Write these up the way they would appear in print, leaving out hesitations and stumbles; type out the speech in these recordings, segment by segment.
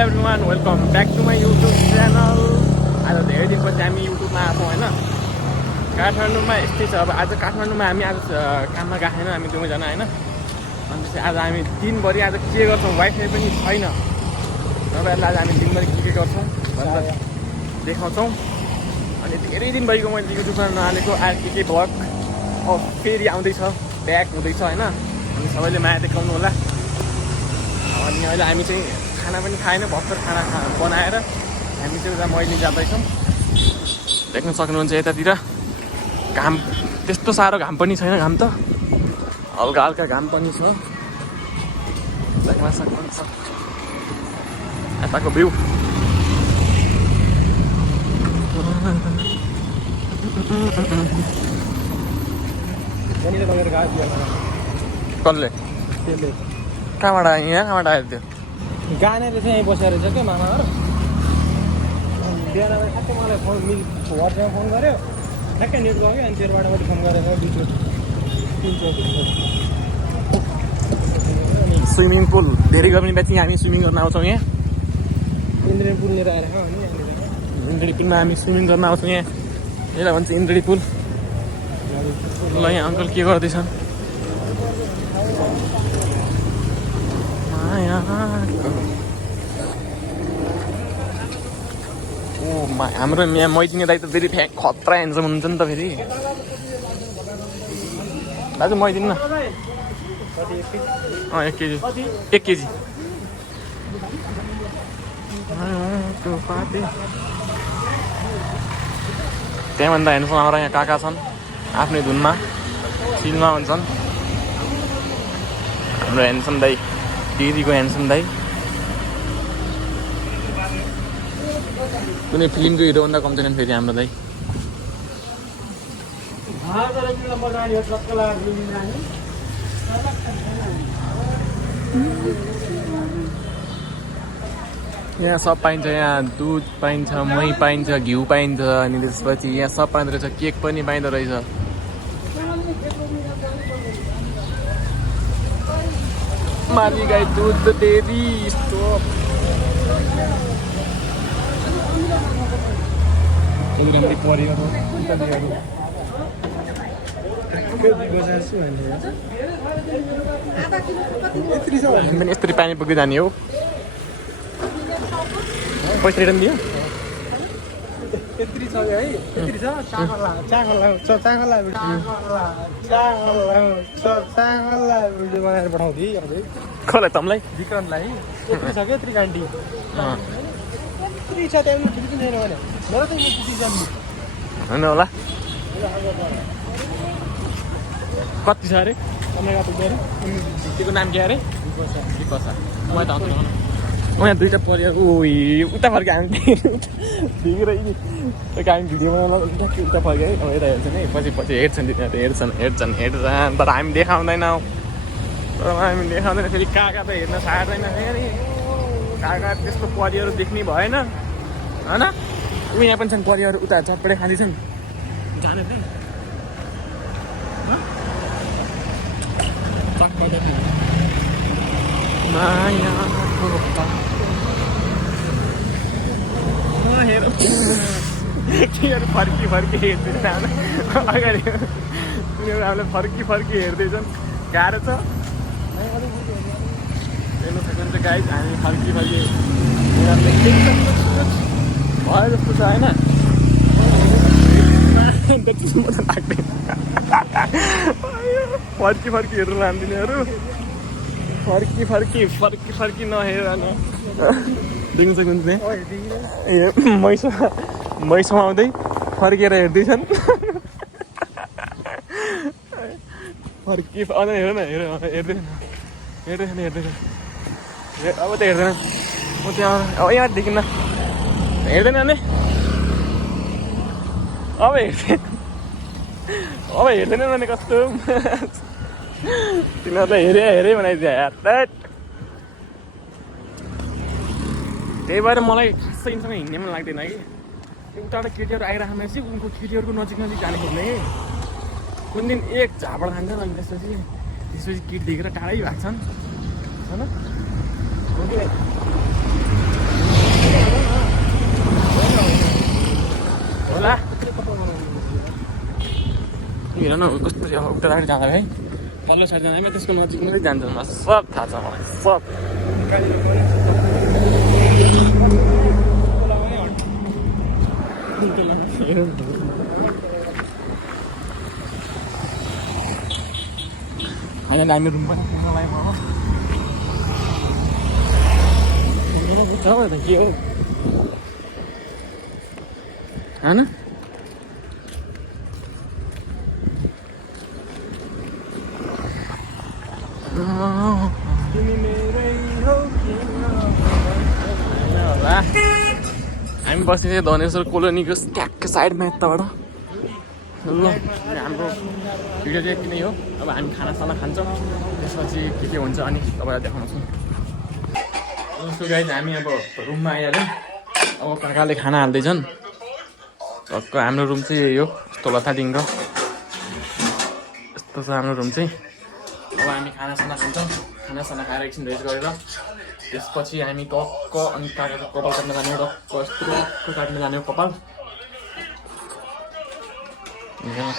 Everyone welcome back to my YouTube channel. आज धेरै दिनपछि हामी युट्युबमा आएको होइन। काठमाडौँमा यस्तै छ। अब आज काठमाडौँमा हामी आज काममा गएको छैन हामी दुवैजना होइन। अनि त्यसपछि आज हामी दिनभरि आज के गर्छौँ, वाइफाई पनि छैन। तपाईँहरूलाई आज हामी दिनभरि के गर्छौँ भनेर देखाउँछौँ। अनि धेरै दिन भइगयो मैले युट्युबमा नहालेको। आज के भ्लग फेरि आउँदैछ, ब्याक हुँदैछ होइन। अनि सबैले माया देखाउनु होला। अनि अहिले हामी चाहिँ खाना पनि खाएन, भर्खर खाना बनाएर हामी चाहिँ उता मैले जाँदैछौँ। देख्न सक्नुहुन्छ यतातिर घाम त्यस्तो साह्रो घाम पनि छैन, घाम त हल्का हल्का घाम पनि छ। देख्न सक्नुहुन्छ यताको भ्यू। कसले कहाँबाट यहाँ कहाँबाट आयो त्यो गानाले चाहिँ यहीँ बसेर रहेछ क्या मामाहरू। बिहान ठ्याक्कै मलाई फोन वाट्सएपमा फोन गऱ्यो, ठ्याक्कै नेट गयो। अनि तेरोबाट पनि फोन गरेर स्विमिङ पुल धेरै गयो भने हामी स्विमिङ गर्न आउँछौँ यहाँ। इन्द्रेणी पुल लिएर आएर इन्द्रेणी पुलमा हामी स्विमिङ गर्न आउँछौँ यहाँ। यसलाई भन्छ इन्द्रेणी पुल। ल यहाँ अङ्कल के गर्दैछन्? हाम्रो यहाँ मैथिने दाइ त फेरि खतरा ह्यान्डसम हुनुहुन्छ नि त फेरि। दाजु मैदिनु न 1 केजी 1 केजी। त्यहाँभन्दा ह्यान्डसम हाम्रो यहाँ काका छन्, आफ्नै धुनमा चिलमा हुन्छन्। हाम्रो ह्यान्डसम दाइ, दिदीको ह्यान्डसम दाइ। कुनै फिल्मको हिरोभन्दा कम छैनन् फेरि हाम्रो दाइ। यहाँ सब पाइन्छ। यहाँ दुध पाइन्छ, मही पाइन्छ, घिउ पाइन्छ। अनि त्यसपछि यहाँ सब पाइँदो रहेछ, केक पनि पाइँदो रहेछ। माली गाई दुध डेरी स्टोप। यस्तरी पानी पुग्दै जाने हो। पैसा रिटर्न दियो यत्रो छ है, यत्रो छ। चाखला भिडियो बनाएर पठाउँथे अब कसलाई? तँलाई? विक्रमलाई। यत्रो छ क्या यत्रो गान्टी, यत्रो छ। त्यहाँ ठिकै छैन भने मेरो त होइन होला। कति छ अरे? त्यसको नाम के अरे? विकसा। म त आउँछु यहाँ दुईवटा परिवार उता फर्क्यो हामी ठिकै हामी भिडियो बनाउन उता फर्क्यो है। अब यता हेर्छन् है, पछि हेर्छन् तिनीहरू, हेर्छन् तर हामी देखाउँदैनौँ। फेरि काका त हेर्न सार्दैन फेरि। काका त्यस्तो परिवार देख्ने भएन होइन। यहाँ पनि छन् परिवार, उता चटपटे खाँदैछन्। जाने थिएन तिनीहरू फर्की हेर्दैछन् अगाडि। तिनीहरू हामीलाई फर्की हेर्दैछन्। गाह्रो छ हेर्नु सक्नुहुन्छ गाइज। हामी फर्की भयो जस्तो छ होइन। म त लाग्दैन फर्की हेर्नु लानु तिनीहरू। फर्की नहेर देख्न सक्नुहुन्छ ए मैसमा आउँदै फर्केर हेर्दैछन्। हेर न हेर्दैछन्। अब त हेर्दैन। म त्यहाँ अब यहाँ देखिन्न, हेर्दैन नि। अब हेर्दैन भने कस्तो तिनीहरूलाई हेरे बनाइदियो यार। त्यही भएर मलाई खासै यिनीसँग हिँड्ने पनि लाग्दैन कि। उताबाट केटीहरू आइरहेको मान्छे उनको केटीहरूको नजिक जाने खोज्ने कि। कुन दिन एक झापड खान्छ अनि त्यसपछि केटी देखेर टाढै भएको छन् होइन। होला हेर न कस्तो उता राखेर जाँदा है तल्लो साइड जाँदा त्यसको नजिक मात्रै जान्छ मलाई सब थाहा छ मलाई सब होइन हामी रुम पनि पुग्नलाई के हो होइन होला हामी बस्ने चाहिँ धनेश्वर कोलोनीको ट्याक्क साइडमा यताबाट ल हाम्रो भिडियो चाहिँ यति नै हो अब हामी खानासाना खान्छौँ त्यसपछि के हुन्छ अनि तपाईँलाई देखाउँछौँ जस्तो गाइज हामी अब रुममा आइहाल्यौँ अब काकाले खाना हाल्दैछन् टक्क हाम्रो रुम चाहिँ यही हो यस्तो लथाडिङ्ग यस्तो छ हाम्रो रुम चाहिँ अब हामी खानासाना खान्छौँ खानासाना खाएर एकछिन रेस्ट गरेर त्यसपछि हामी टक्क अनि काकाको कपाल काट्न जाने टक्क यस्तो टक्क काट्न जाने कपाल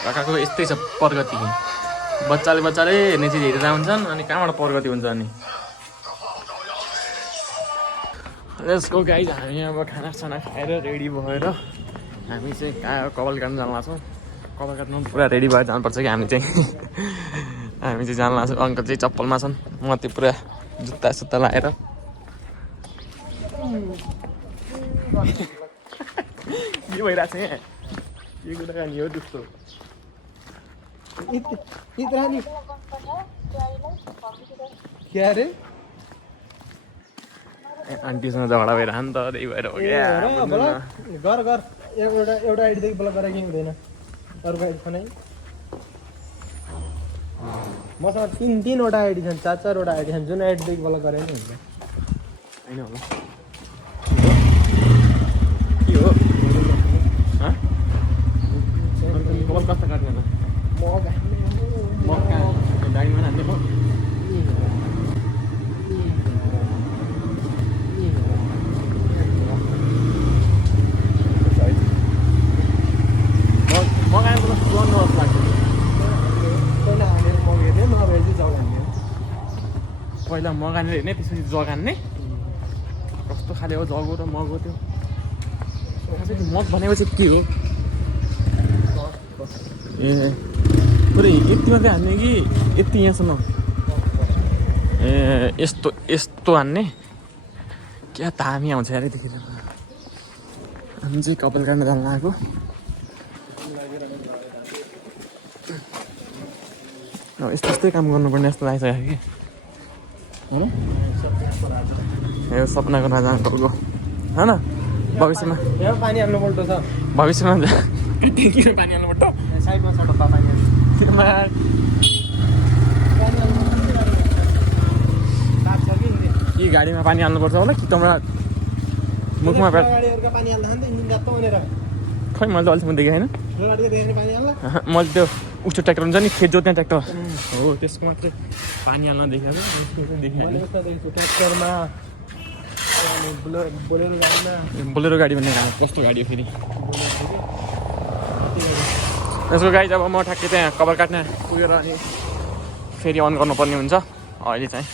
काकाको यस्तै छ प्रगति बच्चाले हेर्ने चिज हेरेर हुन्छन् अनि कहाँबाट प्रगति हुन्छ अनि यसको गाइज हामी अब खानासाना खाएर रेडी भएर हामी चाहिँ कपाल काट्न जान लाग्छौँ कपाल काट्नु पुरा रेडी भएर जानुपर्छ कि हामी चाहिँ जान लाग्छौँ अङ्कल चाहिँ चप्पलमा छन् म त्यो पुरा जुत्ता सुत्ता लगाएर के भइरहेको छ यहाँ के कुरा नि हो त्यस्तो क्या अरे आन्टीसँग झगडा भएर नि त त्यही भएर हो क्या गर एउटा आइडीदेखि ब्लक गरेर केही हुँदैन अर्को आइडी फोनै मसँग 3-3वटा आइडी छन् 4-4वटा आइडी छन् जुन आइडीदेखि ब्लक गरेर नि हुन्छ होइन होला के हो कपाल कस्तो काट्ने म कहाँ दाइमा हान्ने पो पहिला मगानेर हेर्ने त्यसपछि जगान्ने कस्तो खाले हो जगो र मगो त्यो मग भनेको चाहिँ के हो ए पुरै यति मात्रै हान्ने कि यति यहाँसम्म ए यस्तो हान्ने क्या दामी आउँछ अरे यतिखेर हामी चाहिँ कपाल काट्न जानु लागेको यस्तै काम गर्नुपर्ने जस्तो लागिसक्यो कि यो सपनाको राजा अङ्कलको होइन भविष्यमा पानी हाल्नु पल्टो छ भविष्यमा पानी हाल्नु पर्छ साइडमा छ डब्बा पानी कि गाडीमा पानी हाल्नुपर्छ होला कि तँबाट मुखमा गाडीहरूका पानी हाल्दा खान्छ इन्जिन जात्त भनेर खै मैले त अहिलेसम्म देखेँ होइन पानी हाल्ला मैले त्यो उसको ट्र्याक्टर हुन्छ नि खेत जोत्ने ट्र्याक्टर हो त्यसको मात्रै पानी हाल्न देखेँ ट्र्याक्टरमा बोलेरो गाडी भन्ने खाना कस्तो गाडी हो फेरि यसको गाडी अब म ठ्याक्कै त्यहाँ कपाल काट्न पुगेर अनि फेरि अन गर्नुपर्ने हुन्छ अहिले चाहिँ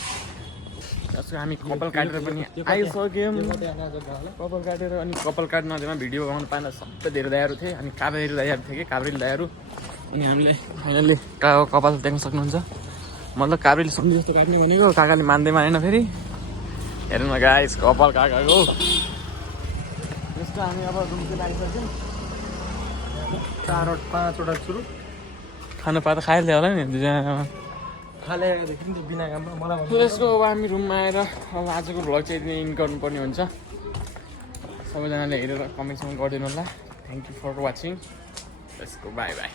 त्यसको हामी कपाल काटेर पनि आइसक्यौँ कपाल काटेर अनि कपाल काट्न नदिएमा भिडियो बनाउनु पाएन सबै धेरै दायाहरू थिए अनि काबेरी दायाहरू थिए कि काभ्रेली दायाहरू अनि हामीले फाइनल्ली कपाल देख्न सक्नुहुन्छ मतलब काभ्रेली सन्धि जस्तो काट्ने भनेको काकाले मान्दै मानेन फेरि हेर्नु न गाइस कपाल काकाको त्यस्तो हामी अब रुमतिर आइसक्यौँ 4-5वटा सुरु खानु पाए त खाइहाल्यो होला नि खालेदेखि बिना काममा मलाई त्यसको अब हामी रुममा आएर अब आजको भ्लग चाहिँ यति इन्ड गर्नुपर्ने हुन्छ सबैजनाले हेरेर कमेन्टसम्म गरिदिनु होला थ्याङ्क यू फर वाचिङ त्यसको बाई बाई